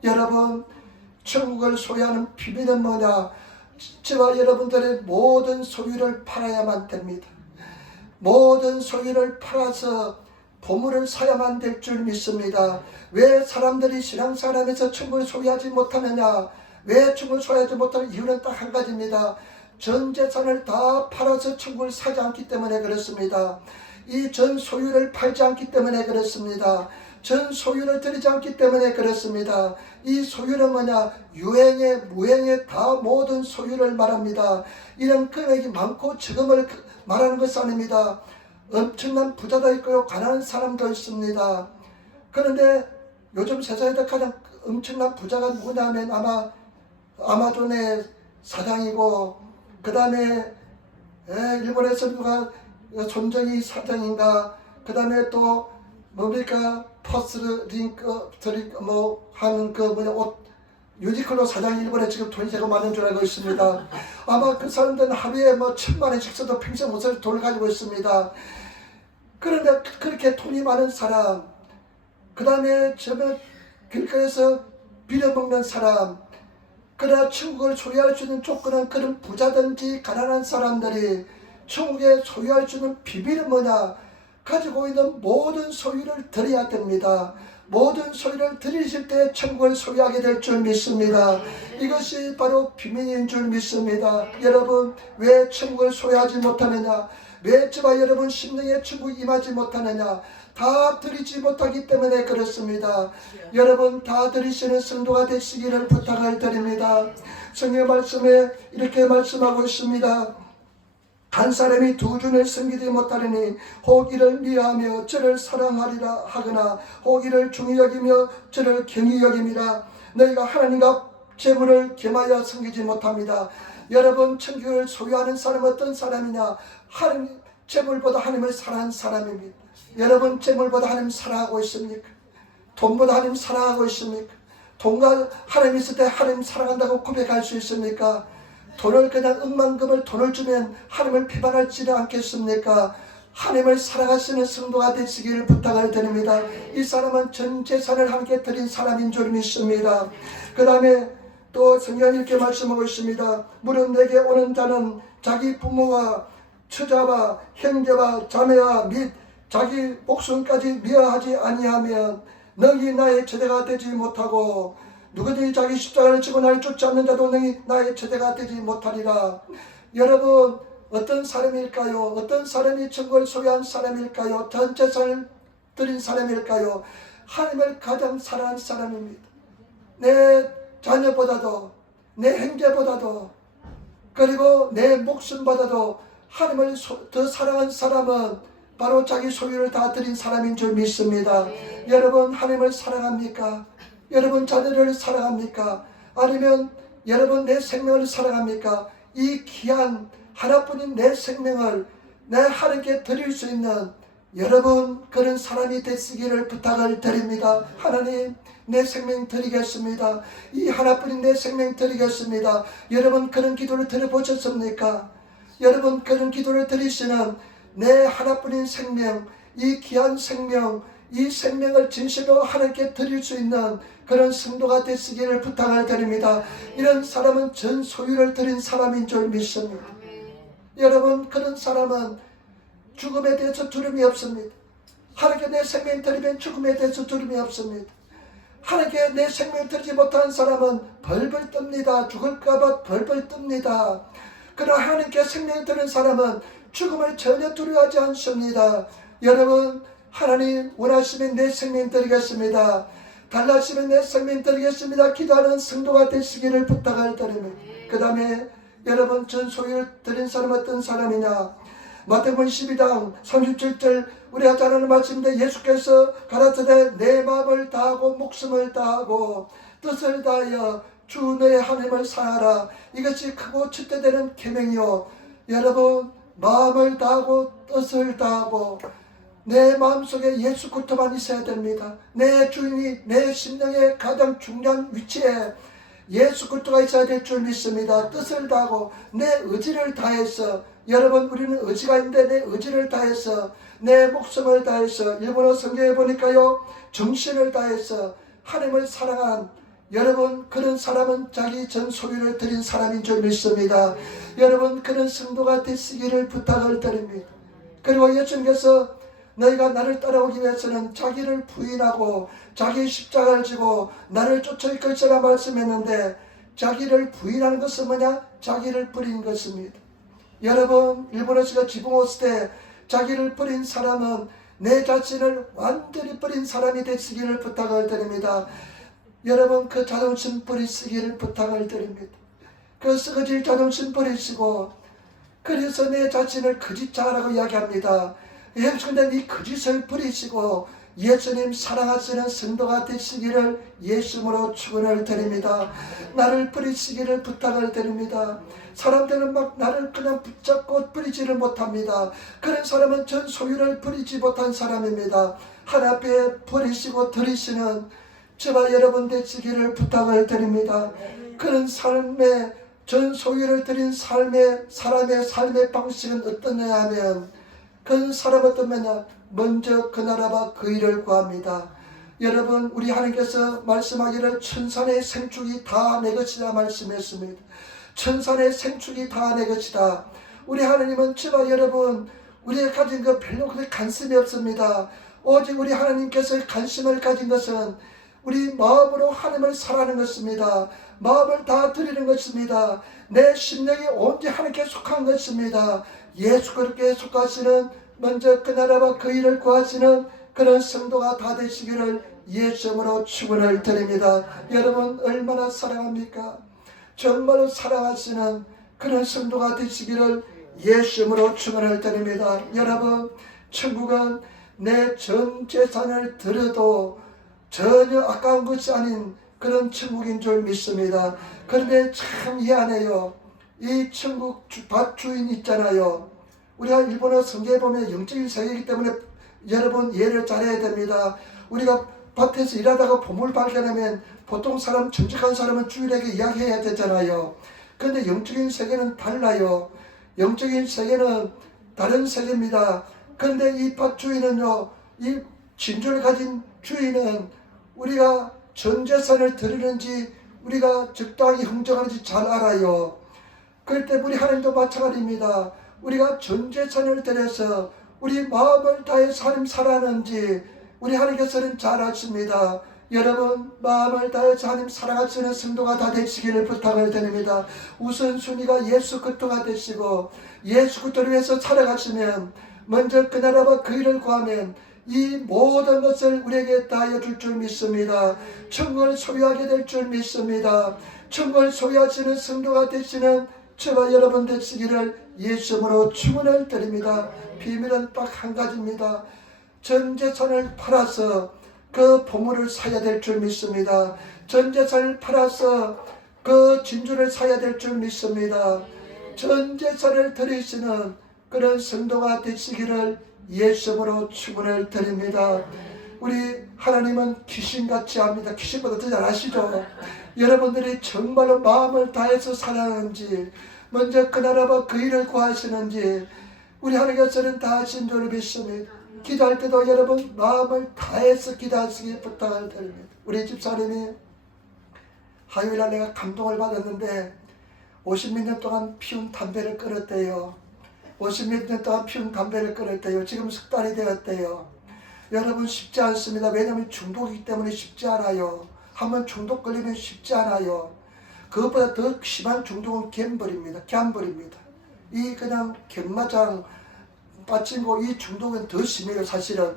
여러분, 천국을 소유하는 비밀은 뭐냐? 저와 여러분들의 모든 소유를 팔아야만 됩니다. 모든 소유를 팔아서 보물을 사야만 될 줄 믿습니다. 왜 사람들이 신앙생활하면서 천국을 소유하지 못하느냐? 왜 천국을 소유하지 못하는 이유는 딱 한 가지입니다. 전 재산을 다 팔아서 천국을 사지 않기 때문에 그렇습니다. 이 전 소유를 팔지 않기 때문에 그렇습니다. 전 소유를 드리지 않기 때문에 그렇습니다. 이 소유는 뭐냐? 유행에 무행에 다 모든 소유를 말합니다. 이런 금액이 많고 적음을 말하는 것이 아닙니다. 엄청난 부자도 있고요, 가난한 사람도 있습니다. 그런데 요즘 세상에서 가장 엄청난 부자가 누구냐면 아마 아마존의 사장이고, 그 다음에 일본에서 누가 손정희 사장인가, 그 다음에 또 뭡니까 퍼스트 링크 드링크 뭐 하는 그 뭐냐 옷 유니클로 사장이 일본에 지금 돈이 제가 많은 줄 알고 있습니다. 아마 그 사람들은 하루에 뭐 1000만원씩 써도 평생 못 살 돈을 가지고 있습니다. 그런데 그렇게 돈이 많은 사람, 그 다음에 저번 길거리에서 빌어먹는 사람, 그러나 천국을 소유할 수 있는 조건은 그런 부자든지 가난한 사람들이 천국에 소유할 수 있는 비밀은 뭐냐? 가지고 있는 모든 소유를 드려야 됩니다. 모든 소유를 드리실 때 천국을 소유하게 될 줄 믿습니다. 이것이 바로 비밀인 줄 믿습니다. 여러분, 왜 천국을 소유하지 못하느냐? 왜 저와 여러분 심령의 천국에 임하지 못하느냐? 다 드리지 못하기 때문에 그렇습니다. 여러분, 다 드리시는 성도가 되시기를 부탁을 드립니다. 성경 말씀에 이렇게 말씀하고 있습니다. 한 사람이 두 주를 섬기지 못하리니 혹 이를 미워하며 저를 사랑하리라 하거나 혹 이를 중히 여기며 저를 경히 여김이라. 너희가 하나님과 재물을 겸하여 섬기지 못합니다. 여러분, 천국을 소유하는 사람은 어떤 사람이냐? 하나님, 재물보다 하나님을 사랑하는 사람입니다. 여러분, 재물보다 하나님 사랑하고 있습니까? 돈보다 하나님 사랑하고 있습니까? 돈과 하나님 있을 때 하나님 사랑한다고 고백할 수 있습니까? 돈을 그냥 억만금을 돈을 주면 하나님을 비방하지는 않겠습니까? 하나님을 사랑하시는 성도가 되시기를 부탁을 드립니다. 이 사람은 전 재산을 함께 드린 사람인 줄 믿습니다. 그 다음에 또 성경이 이렇게 말씀하고 있습니다. 무릇 내게 오는 자는 자기 부모와 처자와 형제와 자매와 및 자기 목숨까지 미워하지 아니하면 너희 나의 제자가 되지 못하고 누구든지 자기 십자가를 지고 나를 쫓지 않는 자도 너희 나의 제자가 되지 못하리라. 여러분, 어떤 사람일까요? 어떤 사람이 천국을 소유한 사람일까요? 전 재산을 드린 사람일까요? 하나님을 가장 사랑하는 사람입니다. 내 자녀보다도, 내 형제보다도, 그리고 내 목숨보다도 하나님을 더 사랑한 사람은 바로 자기 소유를 다 드린 사람인 줄 믿습니다. 여러분, 하나님을 사랑합니까? 여러분, 자녀를 사랑합니까? 아니면 여러분, 내 생명을 사랑합니까? 이 귀한 하나뿐인 내 생명을 내 하나님께 드릴 수 있는 여러분, 그런 사람이 되시기를 부탁을 드립니다. 하나님, 내 생명 드리겠습니다. 이 하나뿐인 내 생명 드리겠습니다. 여러분, 그런 기도를 드려보셨습니까? 여러분, 그런 기도를 드리시는 내 하나뿐인 생명, 이 귀한 생명, 이 생명을 진실로 하나님께 드릴 수 있는 그런 성도가 되시기를 부탁을 드립니다. 이런 사람은 전 소유를 드린 사람인 줄 믿습니다. 여러분, 그런 사람은 죽음에 대해서 두려움이 없습니다. 하나님께 내 생명 드리면 죽음에 대해서 두려움이 없습니다. 하나님께 내 생명 드리지 못한 사람은 벌벌 뜹니다. 죽을까봐 벌벌 뜹니다. 그러나 하나님께 생명 드리는 사람은 죽음을 전혀 두려워하지 않습니다. 여러분, 하나님 원하시면 내 생명 드리겠습니다. 달라시면 내 생명 드리겠습니다. 기도하는 성도가 되시기를 부탁을 드립니다. 그 다음에 여러분, 전 소유를 드린 사람은 어떤 사람이냐? 마태복음 12장 37절 우리가 잘 아는 말씀인데 예수께서 가라사대 내 마음을 다하고 목숨을 다하고 뜻을 다하여 주 너의 하나님을 사랑하라. 이것이 크고 첫째되는 계명이요. 여러분 마음을 다하고 뜻을 다하고 내 마음속에 예수 그리스도만 있어야 됩니다. 내 주인이 내 심령의 가장 중요한 위치에 예수 그리스도가 있어야 될 줄 믿습니다. 뜻을 다하고 내 의지를 다해서 여러분 우리는 의지가 있는데 내 의지를 다해서 내 목숨을 다해서 일본어 성경에 보니까요 정신을 다해서 하나님을 사랑한 여러분 그런 사람은 자기 전 소유를 드린 사람인 줄 믿습니다. 여러분 그런 성도가 되시기를 부탁을 드립니다. 그리고 예수님께서 너희가 나를 따라오기 위해서는 자기를 부인하고 자기 십자가를 지고 나를 쫓을 것이라 말씀했는데 자기를 부인하는 것은 뭐냐? 자기를 버린 것입니다. 여러분 일본어시가 지붕호스때 자기를 버린 사람은 내 자신을 완전히 버린 사람이 되시기를 부탁을 드립니다. 여러분 그 자존심 버리시기를 부탁을 드립니다. 그 썩어질 자존심 버리시고 그래서 내 자신을 거짓자라고 이야기합니다. 예수님은 이 거짓을 버리시고 예수님 사랑하시는 성도가 되시기를 예수님으로 축원을 드립니다. 나를 버리시기를 부탁을 드립니다. 사람들은 막 나를 그냥 붙잡고 버리지를 못합니다. 그런 사람은 전 소유를 버리지 못한 사람입니다. 하나님께 버리시고 드리시는 저와 여러분 되시기를 부탁을 드립니다. 그런 삶의 전 소유를 드린 사람의 삶의 방식은 어떠냐 하면 그 사람은 어떤 거냐? 먼저 그 나라와 그 일을 구합니다. 여러분 우리 하나님께서 말씀하기를 천산의 생축이 다 내 것이다 말씀했습니다. 천산의 생축이 다 내 것이다. 우리 하나님은 저와 여러분 우리가 가진 것 별로 그렇게 관심이 없습니다. 오직 우리 하나님께서 관심을 가진 것은 우리 마음으로 하나님을 사랑하는 것입니다. 마음을 다 드리는 것입니다. 내 심령이 온전히 하나님께 속한 것입니다. 예수 그리스도께 속하시는 먼저 그 나라와 그 일을 구하시는 그런 성도가 다 되시기를 예수님으로 축원을 드립니다. 여러분 얼마나 사랑합니까? 정말로 사랑하시는 그런 성도가 되시기를 예수님으로 축원을 드립니다. 여러분 천국은 내 전 재산을 들여도 전혀 아까운 것이 아닌 그런 천국인 줄 믿습니다. 그런데 참 희한해요. 이 천국 밭 주인 있잖아요. 우리가 일본어 성경에 보면 영적인 세계이기 때문에 여러분 이해를 잘해야 됩니다. 우리가 밭에서 일하다가 보물 발견하면 보통 사람 정직한 사람은 주인에게 이야기해야 되잖아요. 그런데 영적인 세계는 달라요. 영적인 세계는 다른 세계입니다. 그런데 이 밭 주인은요, 이 진주를 가진 주인은 우리가 전 재산을 드리는지 우리가 적당히 흥정하는지 잘 알아요. 그럴 때 우리 하나님도 마찬가지입니다. 우리가 전 재산을 드려서 우리 마음을 다해서 하나님 사랑하는지 우리 하나님께서는 잘 아십니다. 여러분 마음을 다해서 하나님 사랑하시는 성도가 다 되시기를 부탁을 드립니다. 우선순위가 예수 그리스도가 되시고 예수 그리스도를 위해서 살아가시면 먼저 그 나라와 그 일을 구하면 이 모든 것을 우리에게 다하여 줄 줄 믿습니다. 천국을 소유하게 될 줄 믿습니다. 천국을 소유하시는 성도가 되시는 저와 여러분 되시기를 예수님으로 축원을 드립니다. 비밀은 딱 한 가지입니다. 전 재산을 팔아서 그 보물을 사야 될 줄 믿습니다. 전 재산을 팔아서 그 진주를 사야 될 줄 믿습니다. 전 재산을 드리시는 그런 성도가 되시기를 예수님으로 축원을 드립니다. 우리 하나님은 귀신같이 합니다. 귀신보다 더 잘 아시죠? 여러분들이 정말로 마음을 다해서 사랑하는지 먼저 그 나라와 그 일을 구하시는지 우리 하나님께서는 다 하신 줄 믿습니다. 기도할 때도 여러분 마음을 다해서 기도하시기 부탁을 드립니다. 우리 집사님이 화요일날 내가 감동을 받았는데 50몇 년 동안 피운 담배를 끊었대요. 50몇 년 동안 피운 담배를 끊었대요. 지금 석 달이 되었대요. 여러분 쉽지 않습니다. 왜냐하면 중독이기 때문에 쉽지 않아요. 한번 중독 걸리면 쉽지 않아요. 그것보다 더 심한 중독은 갬블입니다. 이 그냥 경마장 빠친고 이 중독은 더 심해요. 사실은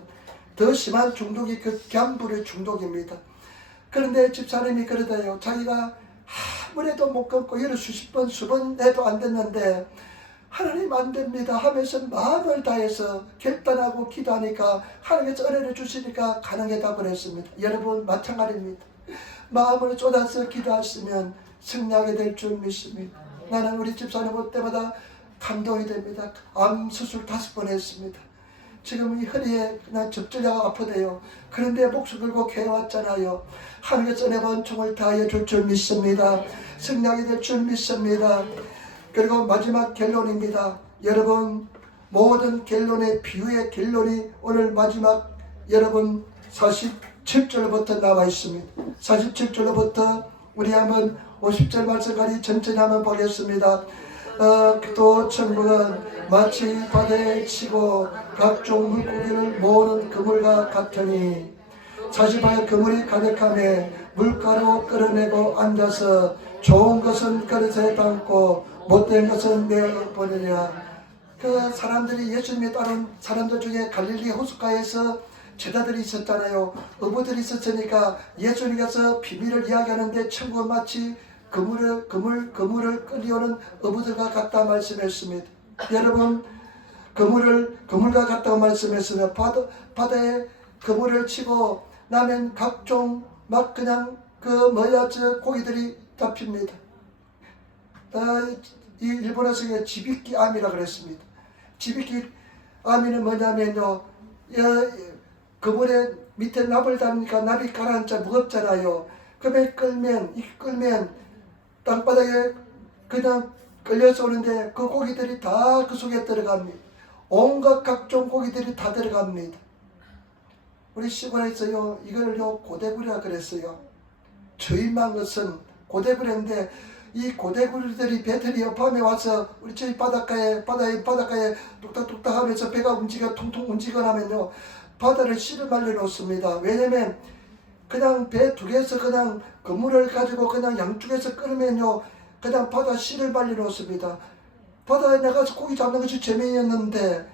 더 심한 중독이 그 갬블의 중독입니다. 그런데 집사님이 그러대요. 자기가 아무래도 못 끊고 여러 수십 번 수번 해도 안 됐는데 하나님 안 됩니다 하면서 마음을 다해서 결단하고 기도하니까 하나님께서 은혜를 주시니까 가능하다고 그랬습니다. 여러분 마찬가지입니다. 마음을 쏟아서 기도하시면 승리하게 될 줄 믿습니다. 나는 우리 집사님 볼 때마다 감동이 됩니다. 암 수술 5번 했습니다. 지금 이 허리에 그냥 접질려가 아프대요. 그런데 목숨 걸고 교회 왔잖아요. 하나님께서 은혜 번총을 다하여 줄 줄 믿습니다. 승리하게 될 줄 믿습니다. 그리고 마지막 결론입니다. 여러분 모든 결론의 비유의 결론이 오늘 마지막 여러분 47절부터 나와 있습니다. 47절부터 우리 한번 50절 말씀까지 천천히 한번 보겠습니다. 또 천국은 마치 바다에 치고 각종 물고기를 모으는 그물과 같으니 자시방에 그물이 가득하며 물가로 끌어내고 앉아서 좋은 것은 그릇에 담고 못된 것은 내어버리랴. 그 사람들이 예수님에 따른 사람들 중에 갈릴리 호숫가에서 제자들이 있었잖아요. 어부들이 있었으니까 예수님께서 비밀을 이야기하는데 천국은 마치 그물을 끌려오는 어부들과 같다 말씀했습니다. 여러분 그물과 같다고 말씀했으며 바다에 그물을 치고 나면 각종 막 그냥 저 고기들이 잡힙니다. 이 일본어서 지비끼 암이라 그랬습니다. 지비끼 암이는 뭐냐면요, 그물에 밑에 납을 담으니까 납이 가라앉아 무겁잖아요. 그러면 끌면 땅바닥에 그냥 끌려서 오는데 그 고기들이 다 그 속에 들어갑니다. 온갖 각종 고기들이 다 들어갑니다. 우리 시골에서요 이걸요 고대구리라 그랬어요. 저희만 것은 고대구리인데 이 고대구리들이 배틀이 밤에 와서 우리 저희 바닷가에 뚝딱뚝딱 하면서 배가 통통 움직여나면요 바다를 씨를 말려 놓습니다. 왜냐면 그냥 배 두 개에서 그냥 그물을 가지고 그냥 양쪽에서 끌면요 그냥 바다 씨를 말려 놓습니다. 바다에 나가서 고기 잡는 것이 재미였는데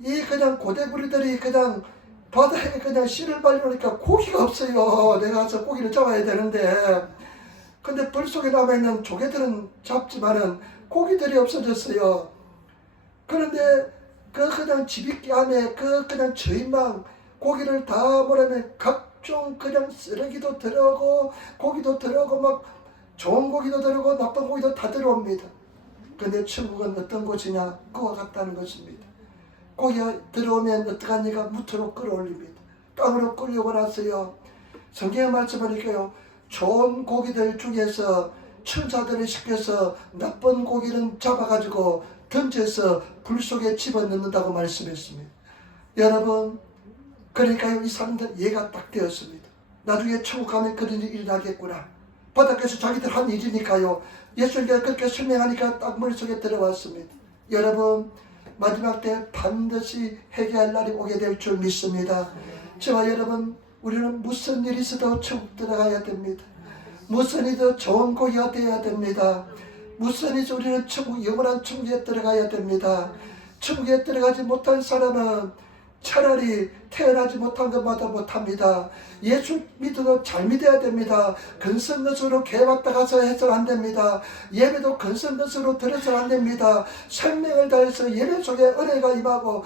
이 그냥 고대구리들이 그냥 바다에 그냥 씨를 말려 놓으니까 고기가 없어요. 내가 가서 고기를 잡아야 되는데 근데 불 속에 남아있는 조개들은 잡지만은 고기들이 없어졌어요. 그런데 그냥 지비끼 안에 그냥 저인망 고기를 다 뭐라면 각종 그냥 쓰레기도 들어오고 고기도 들어오고 막 좋은 고기도 들어오고 나쁜 고기도 다 들어옵니다. 근데 천국은 어떤 곳이냐? 그와 같다는 것입니다. 고기가 들어오면 어떡하니까 무트로 끌어올립니다. 땅으로 끌려고 나서요. 성경의 말씀하니까요. 좋은 고기들 중에서 천사들을 시켜서 나쁜 고기는 잡아가지고 던져서 불 속에 집어넣는다고 말씀했습니다. 여러분 그러니까 이 사람들 이해가 딱 되었습니다. 나중에 천국 가면 그런 일이 나겠구나. 바닥에서 자기들 한 일이니까요. 예수님께서 그렇게 설명하니까 딱 머릿속에 들어왔습니다. 여러분 마지막 때 반드시 회개할 날이 오게 될 줄 믿습니다. 저와 여러분 우리는 무슨 일이 있어도 천국 들어가야 됩니다. 무슨 일도 좋은 고기가 되어야 됩니다. 무슨 일이 우리는 천국, 영원한 천국에 들어가야 됩니다. 천국에 들어가지 못한 사람은 차라리 태어나지 못한 것마다 못합니다. 예수 믿어도 잘 믿어야 됩니다. 근성 것으로 교회 왔다 가서 해서는 안 됩니다. 예배도 근성 것으로 드려서는 안 됩니다. 생명을 다해서 예배 속에 은혜가 임하고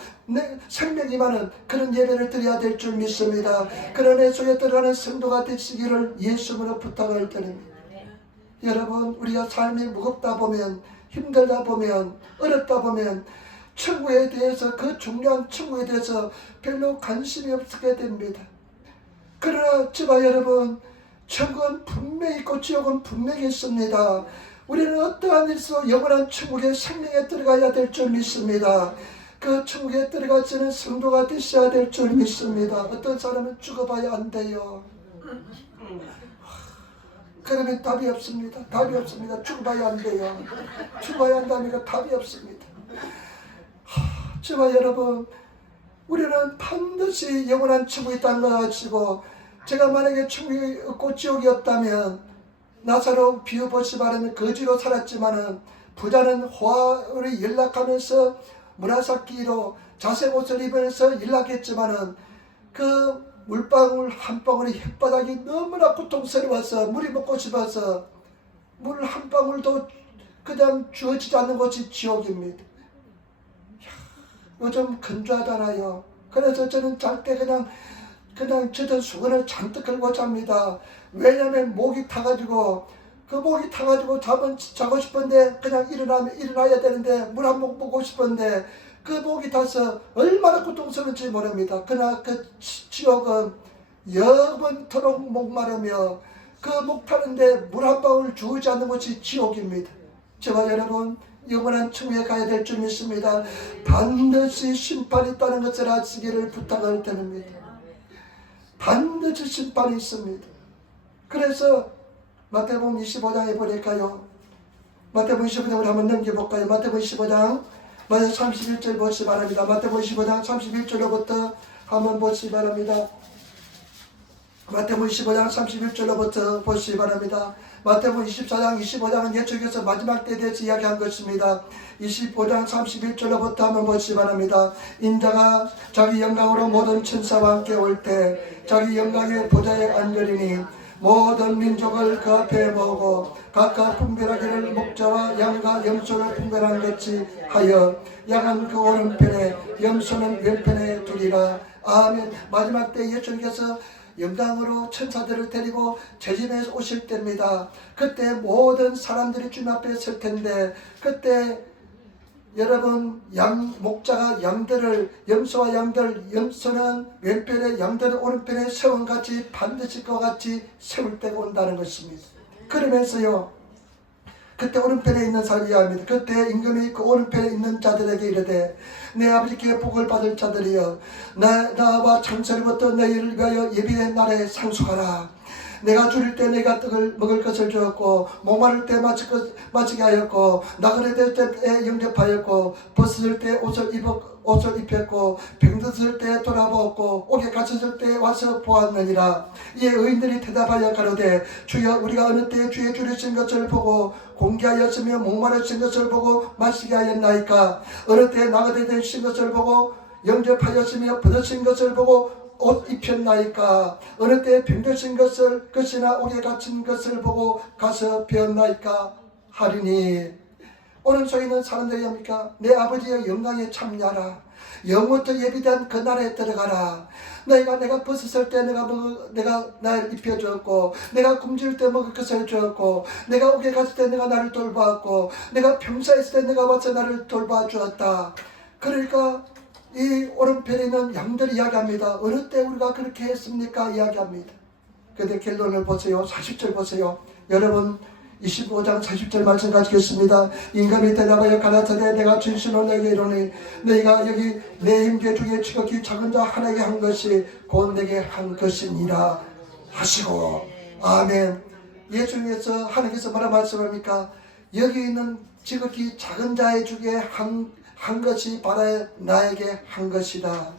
생명이 임하는 그런 예배를 드려야 될 줄 믿습니다. 그런 은혜 속에 들어가는 성도가 되시기를 예수님으로 부탁을 드립니다. 여러분 우리가 삶이 무겁다 보면 힘들다 보면 어렵다 보면 천국에 대해서 그 중요한 천국에 대해서 별로 관심이 없게 됩니다. 그러나 저와 여러분 천국은 분명히 있고 지옥은 분명히 있습니다. 우리는 어떠한 일도 영원한 천국의 생명에 들어가야 될 줄 믿습니다. 그 천국에 들어가서는 성도가 되셔야 될 줄 믿습니다. 어떤 사람은 죽어봐야 안 돼요. 그러면 답이 없습니다. 답이 없습니다. 죽어봐야 안 돼요. 죽어야 한다니까 답이 없습니다. 저와 여러분 우리는 반드시 영원한 천국이 있다는 걸 아시고 제가 만약에 천국이 없고 지옥이 없다면 나사로 비유보시 바라는 거지로 살았지만은 부자는 호화를 연락하면서 문화삭기로 자색 옷을 입으면서 연락했지만은 그 물방울 한 방울이 햇바닥이 너무나 고통스러워서 물이 먹고 싶어서 물 한 방울도 그냥 주어지지 않는 곳이 지옥입니다. 요즘 건조하잖아요. 그래서 저는 잘 때 그냥 젖은 수건을 잔뜩 걸고 잡니다. 왜냐면 목이 타가지고 그 목이 타가지고 자고 싶은데 그냥 일어나야 되는데 물 한 번 먹고 싶은데 그 목이 타서 얼마나 고통스러운지 모릅니다. 그러나 그 지옥은 영원토록 목마르며 그 목 타는데 물 한 방울 주지 않는 것이 지옥입니다. 저와 여러분 영원한 천국에 가야 될 줄 믿습니다. 반드시 심판이 있다는 것을 아시기를 부탁을 드립니다. 반드시 심판이 있습니다. 그래서 마태복음 25장에 보니까요. 마태복음 25장을 한번 넘겨볼까요? 마태복음 25장 31절 보시기 바랍니다. 마태복음 25장 31절로부터 한번 보시기 바랍니다. 마태복음 25장 31절로부터 보시기 바랍니다. 마태복음 24장 25장은 예수께서 마지막 때에 대해서 이야기한 것입니다. 25장 31절로부터 한번 보시기 바랍니다. 인자가 자기 영광으로 모든 천사와 함께 올 때 자기 영광의 보좌에 앉으리니 모든 민족을 그 앞에 모으고 각각 분별하기를 목자와 양과 염소를 분별한 같이 하여 양은 그 오른편에 염소는 왼편에 두리라. 아멘. 마지막 때 예수님께서 영광으로 천사들을 데리고 제 집에 오실 때입니다. 그때 모든 사람들이 주님 앞에 설 텐데 그때 여러분 목자가 양들을 염소와 양들 염소는 왼편에 양들은 오른편에 세원같이 반드시 그와 같이 세울 때가 온다는 것입니다. 그러면서요 그때 오른편에 있는 사람이 이야기합니다. 그때 임금이 그 오른편에 있는 자들에게 이르되 내 아버지께 복을 받을 자들이여 나와 창세로부터 너희를 위하여 예비된 날에 상속하라. 내가 줄일 때 내가 떡을 먹을 것을 주었고 목마를 때 마시게 하였고 나그네 될 때 영접하였고 벗을 때 옷을 입혔고 병들었을 때 돌아보았고 옥에 갇혔을 때 와서 보았느니라. 이에 의인들이 대답하여 가로되 주여 우리가 어느 때에 주의 줄이신 것을 보고 공개하였으며 목마르신 것을 보고 마시게 하였나이까. 어느 때에 나그네 되신 것을 보고 영접하였으며 벗으신 것을 보고 옷 입혔나이까. 어느 때에 병드신 것이나 옥에 갇힌 것을 보고 가서 배웠나이까 하리니. 오른쪽에 있는 사람들이 합니까? 내 아버지의 영광에 참여하라. 영원부터 예비된 그 나라에 들어가라. 내가 벗었을 때 내가 날 입혀주었고 내가 굶주릴 때 먹을 것을 주었고 내가 옥에 갔을 때 내가 나를 돌보았고 내가 병사했을 때 내가 와서 나를 돌봐주었다. 그러니까 이 오른편에 있는 양들이 이야기합니다. 어느 때 우리가 그렇게 했습니까? 이야기합니다. 그런데 결론을 보세요. 40절 보세요. 여러분 25장 40절 말씀 가지겠습니다. 임금이 대답하여 가라사대 내가 진실로 너에게 이르노니 너희가 여기 내 임계 중에 지극히 작은 자 하나에게 한 것이 곧 내게 한 것이니라 하시고. 아멘. 예수님께서 하나님께서 뭐라 말씀합니까? 여기 있는 지극히 작은 자의 중에 한 것이 바로 나에게 한 것이다.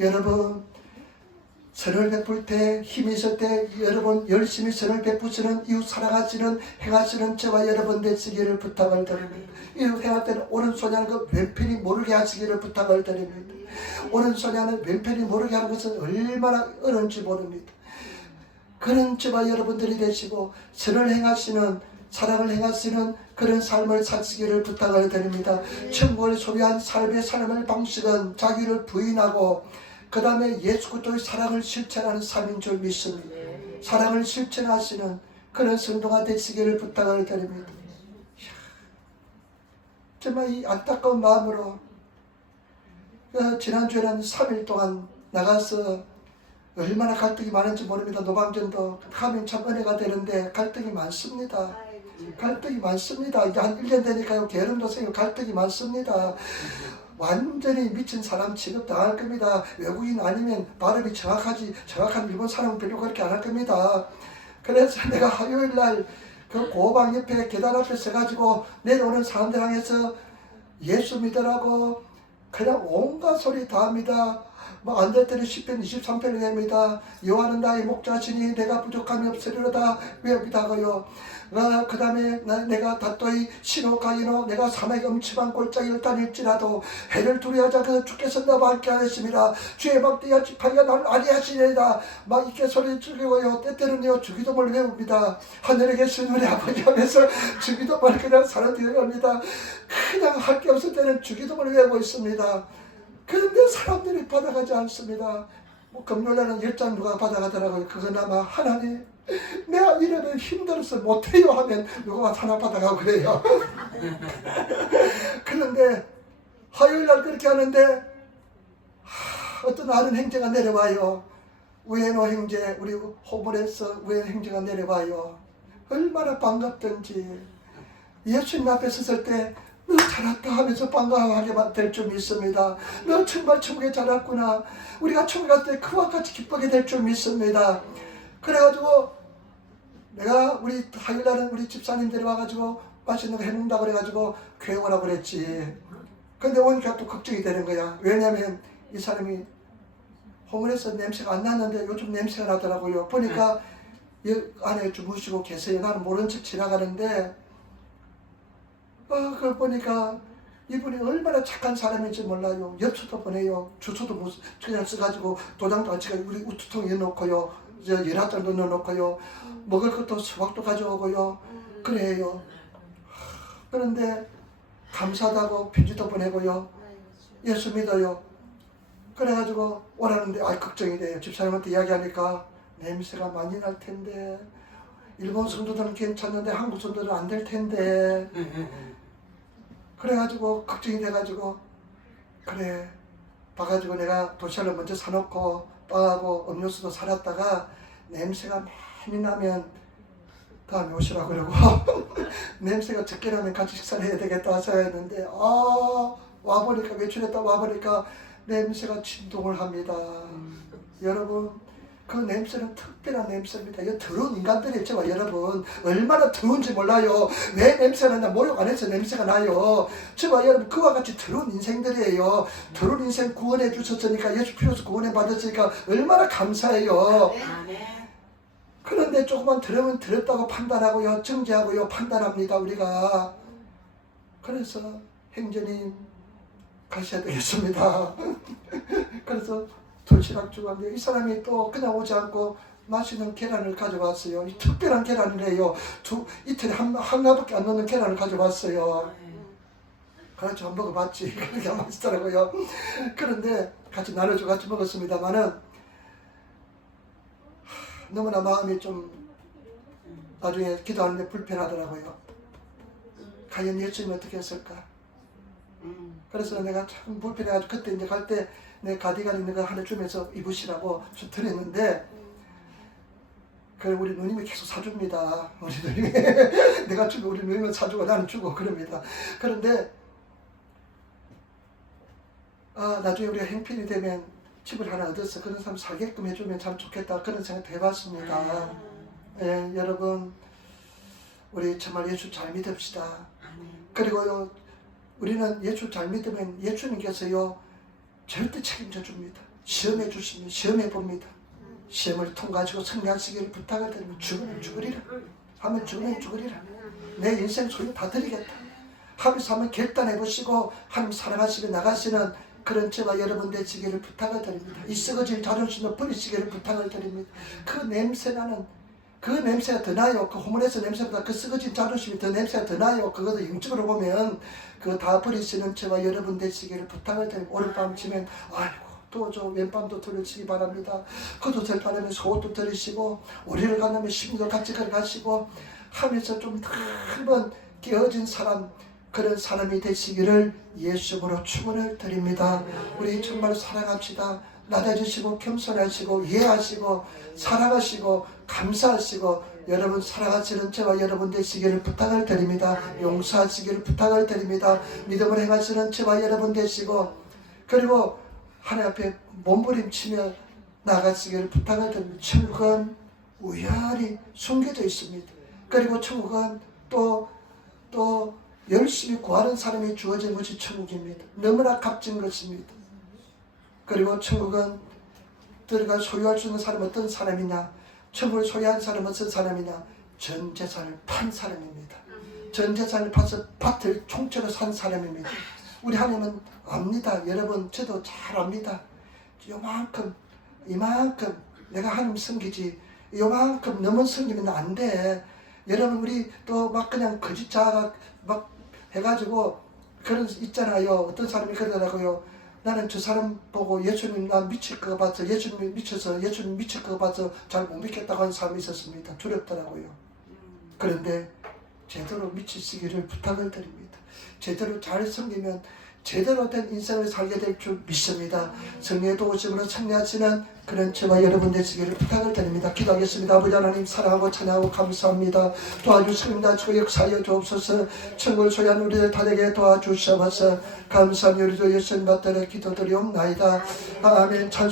여러분 선을 베풀 때 힘이 있을 때 여러분 열심히 선을 베푸시는 이웃 사랑하시는 행하시는 저와 여러분 되시기를 부탁을 드립니다. 이웃 행할 때는 오른손이 하는 것 왼편이 모르게 하시기를 부탁을 드립니다. 오른손이 하는 왼편이 모르게 하는 것은 얼마나 어려운지 모릅니다. 그런 저와 여러분들이 되시고 선을 행하시는 사랑을 행하시는 그런 삶을 사시기를 부탁을 드립니다. 천국을 소비한 삶의 방식은 자기를 부인하고 그 다음에 예수 그리스도의 사랑을 실천하는 삶인 줄 믿습니다. 사랑을 실천하시는 그런 성도가 되시기를 부탁을 드립니다. 정말 이 안타까운 마음으로 지난주에는 3일 동안 나가서 얼마나 갈등이 많은지 모릅니다. 노방전도 하면 참 은혜가 되는데 갈등이 많습니다. 갈등이 많습니다. 이제 한 1년 되니까요. 게으름도 생기고 갈등이 많습니다. 완전히 미친 사람 취급당할 겁니다. 외국인 아니면 발음이 정확한 일본 사람은 별로 그렇게 안 할 겁니다. 그래서 내가 화요일날 그 고방 옆에 계단 앞에 서가지고 내려오는 사람들 향해서 예수 믿으라고 그냥 온갖 소리 다 합니다. 안 됐더니 10편 23편을 냅니다. 여호와는 나의 목자시니 내가 부족함이 없으리로다 외웁니다고요. 그 다음에 내가 다토이 신호 가이노 내가 사막의 음침한 골짜기를 다닐지라도 해를 두려워하지 않고 주께서 나와 함께 하였습니다. 주의 막대야 지팡이가 나를 안위하시리이다. 막 이렇게 소리 죽이고요. 때때는요 주기도문을 외웁니다. 하늘에 계신 우리 아버지 하면서 주기도문을 그냥 사람들이 외웁니다. 그냥 할 게 없을 때는 주기도문을 외우고 있습니다. 그런데 사람들이 받아가지 않습니다. 뭐 금요일에는 10장 누가 받아가더라고요. 그건 아마 하나님 내가 이러면 힘들어서 못해요 하면 누가 하나 받아가고 그래요. 그런데 화요일날 그렇게 하는데 어떤 아는 형제가 내려와요. 우에노 형제, 우리 호물에서 우에노 형제가 내려와요. 얼마나 반갑던지. 예수님 앞에 섰을 때 너 잘했다 하면서 반가워하게 될 줄 믿습니다. 너 정말 천국에 잘했구나. 우리가 천국에 갔을 때 그와 같이 기쁘게 될 줄 믿습니다. 그래가지고 내가 우리 화요일날은 우리 집사님들이 와가지고 맛있는 거 해먹는다고 그래가지고 교회 오라고 그랬지. 근데 오니까 또 걱정이 되는 거야. 왜냐면 이 사람이 호문에서 냄새가 안 났는데 요즘 냄새가 나더라고요. 보니까 이 안에 주무시고 계세요. 나는 모른 척 지나가는데 그걸 보니까 이분이 얼마나 착한 사람인지 몰라요. 엽서도 보내요. 주소도 그냥 써가지고 도장도 같이 우리 우투통에 넣고요. 연합장도 넣어놓고요. 먹을 것도 수박도 가져오고요. 그래요. 그런데 감사하다고 편지도 보내고요. 예수 믿어요. 그래가지고 오라는데 걱정이 돼요. 집사님한테 이야기하니까 냄새가 많이 날 텐데 일본 성도들은 괜찮는데 한국 성도들은 안 될 텐데 그래가지고 걱정이 돼가지고 그래 봐가지고 내가 도시락을 먼저 사놓고 빵하고 음료수도 사놨다가 냄새가 많이 나면 다음에 오시라고 그러고 냄새가 적게 나면 같이 식사를 해야 되겠다 생각했는데 와보니까 외출했다 와보니까 냄새가 진동을 합니다. 여러분 그 냄새는 특별한 냄새입니다. 이 더러운 인간들이 있죠. 여러분 얼마나 더러운지 몰라요. 왜 냄새가 나냐. 목욕 안 해서 냄새가 나요. 저와 여러분 그와 같이 더러운 인생들이에요. 더러운 인생 구원해 주셨으니까 예수 피로서 구원해 받았으니까 얼마나 감사해요. 그런데 조금만 들으면 들었다고 판단하고요. 정죄하고요. 판단합니다. 우리가. 그래서 행전님 가셔야 되겠습니다. 그래서 도시락 주고 왔는데 이 사람이 또 그냥 오지 않고 맛있는 계란을 가져왔어요. 특별한 계란이래요. 이틀에 하나밖에 안 넣는 계란을 가져왔어요. 그래서 한번 먹어봤지. 그렇게 맛있더라고요. 그런데 같이 나눠주고 같이 먹었습니다만은 너무나 마음이 좀 나중에 기도하는데 불편하더라고요. 과연 예수님이 어떻게 했을까? 그래서 내가 참 불편해가지고 그때 이제 갈 때 내 가디건 있는 거 하나 주면서 입으시라고 드렸는데 그걸 우리 누님이 계속 사줍니다. 우리 누님이 내가 주고 우리 누님은 사주고 나는 주고 그럽니다. 그런데 나중에 우리가 행필이 되면 집을 하나 얻어서 그런 사람 살게끔 해주면 참 좋겠다 그런 생각도 해봤습니다. 예, 여러분 우리 정말 예수 잘 믿읍시다. 그리고요 우리는 예수 잘 믿으면 예수님께서요 절대 책임져 줍니다. 시험해 주시면 시험해 봅니다. 시험을 통과하시고 승리하시기를 부탁을 드리면 죽으면 죽으리라 하면 죽으면 죽으리라 내 인생 소유 다 드리겠다 하면서 한번 결단해 보시고 하나님 사랑하시고 나가시는 그런 저와 여러분 되시기를 부탁을 드립니다. 이 썩어질 자존심을 버리시기를 부탁을 드립니다. 그 냄새나는 그 냄새가 더 나요. 그 호문에서 냄새보다 그 썩어진 자존심이 더 냄새가 더 나요. 그것도 영적으로 보면 그거 다 버리시는 저와 여러분 되시기를 부탁을 드립니다. 오늘 밤 지면 아이고 또 저 왼밤도 들으시기 바랍니다. 그도 들 바라면 속옷도 들으시고 우리를 가려면 심도 같이 가시고 하면서 좀 한번 깨어진 사람 그런 사람이 되시기를 예수님으로 축원을 드립니다. 우리 정말 사랑합시다. 낮아지시고 겸손하시고 이해하시고 사랑하시고 감사하시고 여러분 사랑하시는 저와 여러분 되시기를 부탁을 드립니다. 용서하시기를 부탁을 드립니다. 믿음을 행하시는 저와 여러분 되시고 그리고 하나님 앞에 몸부림치며 나가시기를 부탁을 드립니다. 천국은 우연히 숨겨져 있습니다. 그리고 천국은 또 열심히 구하는 사람이 주어진 것이 천국입니다. 너무나 값진 것입니다. 그리고 천국은 들어가 소유할 수 있는 사람은 어떤 사람이냐? 천국을 소유한 사람은 어떤 사람이냐? 전 재산을 판 사람입니다. 전 재산을 파서 밭을 총체로 산 사람입니다. 우리 하나님은 압니다. 여러분 저도 잘 압니다. 요만큼 이만큼 내가 하나님 섬기지 요만큼 넘은 섬기면 안 돼. 여러분 우리 또 막 그냥 거짓 자각 막 해가지고 그런 있잖아요. 어떤 사람이 그러더라고요. 나는 저 사람 보고 예수님 나 미칠 거 봐서 예수님 미칠 거 봐서 잘 못 믿겠다고 하는 사람이 있었습니다. 두렵더라고요. 그런데 제대로 미치시기를 부탁을 드립니다. 제대로 잘 섬기면 제대로 된 인생을 살게 될 줄 믿습니다. 성령의 도우심으로 참여하시는 그런 저와 여러분 되시기를 부탁을 드립니다. 기도하겠습니다. 아버지 하나님 사랑하고 찬양하고 감사합니다. 도와주시옵니다. 주의 역사하여 주옵소서. 천국을 소유한 우리들 다되게 도와주시옵소서. 감사합니다. 우리 주 예수님 받들어 기도드리옵나이다. 아멘. 찬송